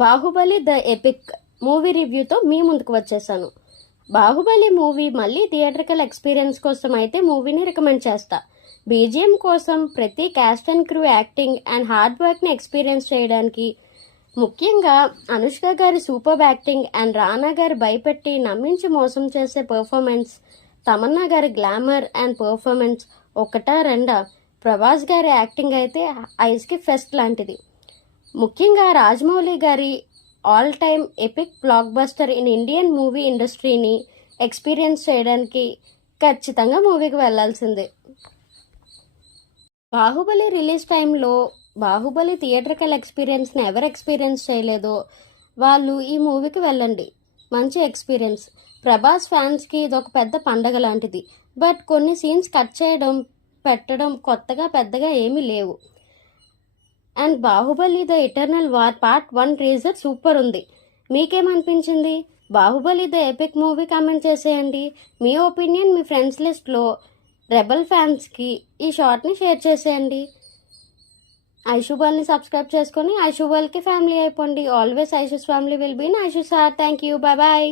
Baahubali the epic movie రివ్యూతో మీ ముందుకు వచ్చేసాను. Baahubali movie మళ్ళీ థియేట్రికల్ ఎక్స్పీరియన్స్ కోసం అయితే మూవీని రికమెండ్ చేస్తా. బీజిఎం కోసం ప్రతి caste and crew acting and hard వర్క్ని ఎక్స్పీరియన్స్ చేయడానికి, ముఖ్యంగా అనుష్క గారి సూపర్ యాక్టింగ్ అండ్ రానా గారి భయపెట్టి నమ్మించి మోసం చేసే పర్ఫార్మెన్స్, తమన్నా గారి గ్లామర్ అండ్ పర్ఫార్మెన్స్ ఒకటా రెండా, ప్రభాస్ గారి యాక్టింగ్ అయితే ఐస్కి ఫెస్ట్ లాంటిది. ముఖ్యంగా రాజమౌళి గారి all time epic block buster in Indian movie ఇండస్ట్రీని ఎక్స్పీరియన్స్ చేయడానికి ఖచ్చితంగా మూవీకి వెళ్లాల్సిందే. బాహుబలి రిలీజ్ టైంలో బాహుబలి థియేట్రికల్ ఎక్స్పీరియన్స్ని ఎవరు ఎక్స్పీరియన్స్ చేయలేదో వాళ్ళు ఈ మూవీకి వెళ్ళండి. మంచి ఎక్స్పీరియన్స్. ప్రభాస్ ఫ్యాన్స్కి ఇదొక పెద్ద పండగ లాంటిది. బట్ కొన్ని సీన్స్ కట్ చేయడం పెట్టడం కొత్తగా పెద్దగా ఏమీ లేవు. And Baahubali the eternal war part 1 teaser super ఉంది. మీకేమనిపించింది? Baahubali the epic movie comment చేసేయండి. మీ ఒపీనియన్ మీ ఫ్రెండ్స్ లిస్ట్లో రెబల్ ఫ్యాన్స్కి ఈ షార్ట్ని షేర్ చేసేయండి. ఐషుబాల్ని సబ్స్క్రైబ్ చేసుకొని ఐషుబాల్కి ఫ్యామిలీ అయిపోండి. Always Aishu's family will be in Aishu's heart. Thank you. Bye bye.